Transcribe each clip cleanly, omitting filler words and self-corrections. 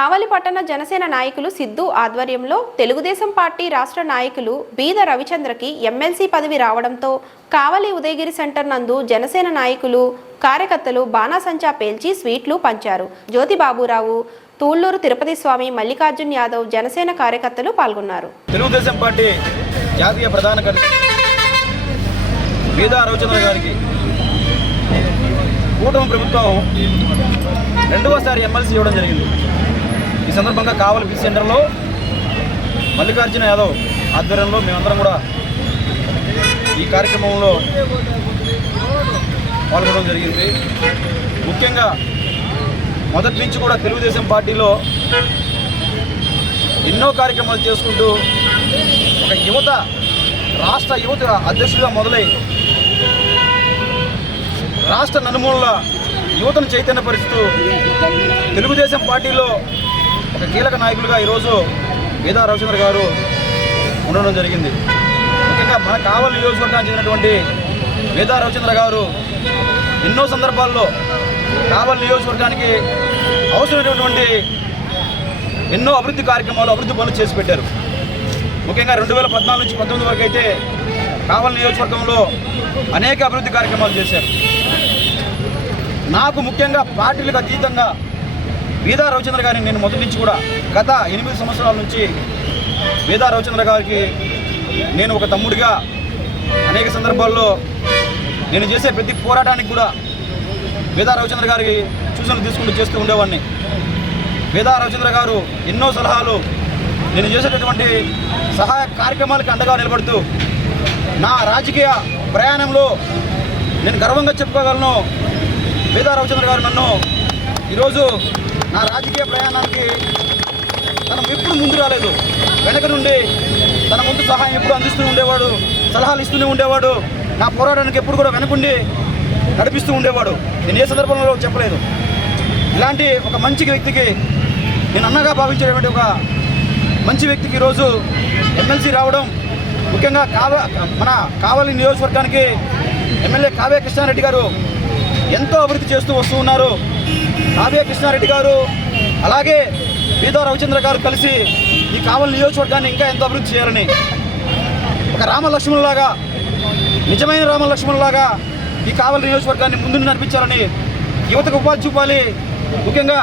కావలి పట్టణ జనసేన నాయకులు సిద్ధు ఆధ్వర్యంలో తెలుగుదేశం పార్టీ రాష్ట్ర నాయకులు బీద రవిచంద్రకి ఎమ్మెల్సీ పదవి రావడంతో కావలి ఉదయగిరి సెంటర్ నందు జనసేన నాయకులు కార్యకర్తలు బాణాసంచా పేల్చి స్వీట్లు పంచారు. జ్యోతిబాబురావు, తూళ్లూరు తిరుపతి స్వామి, మల్లికార్జున్ యాదవ్ జనసేన కార్యకర్తలు పాల్గొన్నారు. తెలుగుదేశం పార్టీ జాతీయ ప్రధాన కార్యదర్శి బీద రవిచంద్ర గారికి కూటమి ప్రభుత్వం రెండవసారి ఎమ్మెల్సీ ఇవ్వడం జరిగింది. ఈ సందర్భంగా కావలి బీసీ సెంటర్లో మల్లికార్జున యాదవ్ ఆధ్వర్యంలో మేమందరం కూడా ఈ కార్యక్రమంలో పాల్గొనడం జరిగింది. ముఖ్యంగా మొదటి నుంచి కూడా తెలుగుదేశం పార్టీలో ఎన్నో కార్యక్రమాలు చేసుకుంటూ ఒక రాష్ట్ర యువత అధ్యక్షుడిగా మొదలై రాష్ట్ర నలుమూలల యువతను చైతన్యపరుస్తూ తెలుగుదేశం పార్టీలో ఒక కీలక నాయకులుగా ఈరోజు బీద రవిచంద్ర గారు ఉండడం జరిగింది. ముఖ్యంగా మన కావలి నియోజకవర్గానికి చెందినటువంటి బీద రవిచంద్ర గారు ఎన్నో సందర్భాల్లో కావలి నియోజకవర్గానికి అవసరమైనటువంటి ఎన్నో అభివృద్ధి కార్యక్రమాలు, అభివృద్ధి పనులు చేసి పెట్టారు. ముఖ్యంగా 2014 నుంచి 2019 వరకు అయితే కావలి నియోజకవర్గంలో అనేక అభివృద్ధి కార్యక్రమాలు చేశారు. నాకు ముఖ్యంగా పార్టీలకు అతీతంగా బీద రవిచంద్ర గారిని నేను మొదటి నుంచి కూడా గత 8 సంవత్సరాల నుంచి బీద రవిచంద్ర గారికి నేను ఒక తమ్ముడిగా అనేక సందర్భాల్లో నేను చేసే ప్రతి పోరాటానికి కూడా బీద రవిచంద్ర గారికి సూచనలు తీసుకుంటూ చేస్తూ ఉండేవాడిని. బీద రవిచంద్ర గారు ఎన్నో సలహాలు, నేను చేసేటటువంటి సహాయ కార్యక్రమాలకు అండగా నిలబడుతూ నా రాజకీయ ప్రయాణంలో నేను గర్వంగా చెప్పుకోగలను. బీద రవిచంద్ర గారు నన్ను ఈరోజు నా రాజకీయ ప్రయాణానికి తను ఎప్పుడు ముందు రాలేదు, వెనక నుండి తన ముందు సహాయం ఎప్పుడు అందిస్తూ ఉండేవాడు, సలహాలు ఇస్తూనే ఉండేవాడు. నా పోరాటానికి ఎప్పుడు కూడా వెనకుండి నడిపిస్తూ ఉండేవాడు. నేను ఏ సందర్భంలో చెప్పలేదు. ఇలాంటి ఒక మంచి వ్యక్తికి, నేను అన్నగా భావించేటువంటి ఒక మంచి వ్యక్తికి ఈరోజు ఎమ్మెల్సీ రావడం, ముఖ్యంగా మన కావలి నియోజకవర్గానికి ఎమ్మెల్యే కావ్య కృష్ణారెడ్డి గారు ఎంతో అభివృద్ధి చేస్తూ వస్తూ ఉన్నారు. కావ్య కృష్ణారెడ్డి గారు అలాగే బీద రవిచంద్ర గారు కలిసి ఈ కావలి నియోజకవర్గాన్ని ఇంకా ఎంతో అభివృద్ధి చేయాలని, ఒక రామలక్ష్మణులాగా, నిజమైన రామలక్ష్మణులాగా ఈ కావలి నియోజకవర్గాన్ని ముందు నడిపించాలని, యువతకు ఉపాధి చూపాలి, ముఖ్యంగా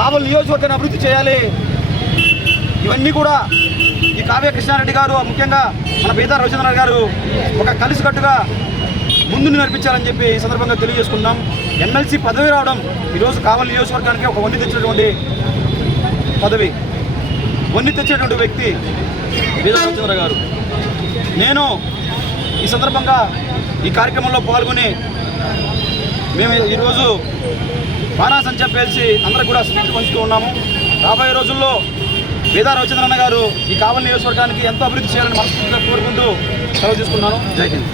కావలి నియోజకవర్గాన్ని అభివృద్ధి చేయాలి. ఇవన్నీ కూడా ఈ కావ్య కృష్ణారెడ్డి గారు, ముఖ్యంగా మన బీద రవిచంద్ర గారు ఒక కలిసికట్టుగా ముందు నడిపించాలని చెప్పి ఈ సందర్భంగా తెలియజేసుకున్నాం. ఎమ్మెల్సీ పదవి రావడం ఈరోజు కావలి నియోజకవర్గానికి ఒక వన్ని తెచ్చినటువంటి పదవి, వన్ని తెచ్చేటువంటి వ్యక్తి బీద రవిచంద్ర గారు. నేను ఈ సందర్భంగా ఈ కార్యక్రమంలో పాల్గొని మేము ఈరోజు బాణాసంచా పేల్చి అందరూ కూడా స్వీట్లు పంచుతూ ఉన్నాము. రాబోయే రోజుల్లో బీద రవిచంద్రన్న గారు ఈ కావలి నియోజకవర్గానికి ఎంతో అభివృద్ధి చేయాలని మనస్ఫూర్తిగా కోరుకుంటూ సెలవు తీసుకున్నాను. జై హింద్.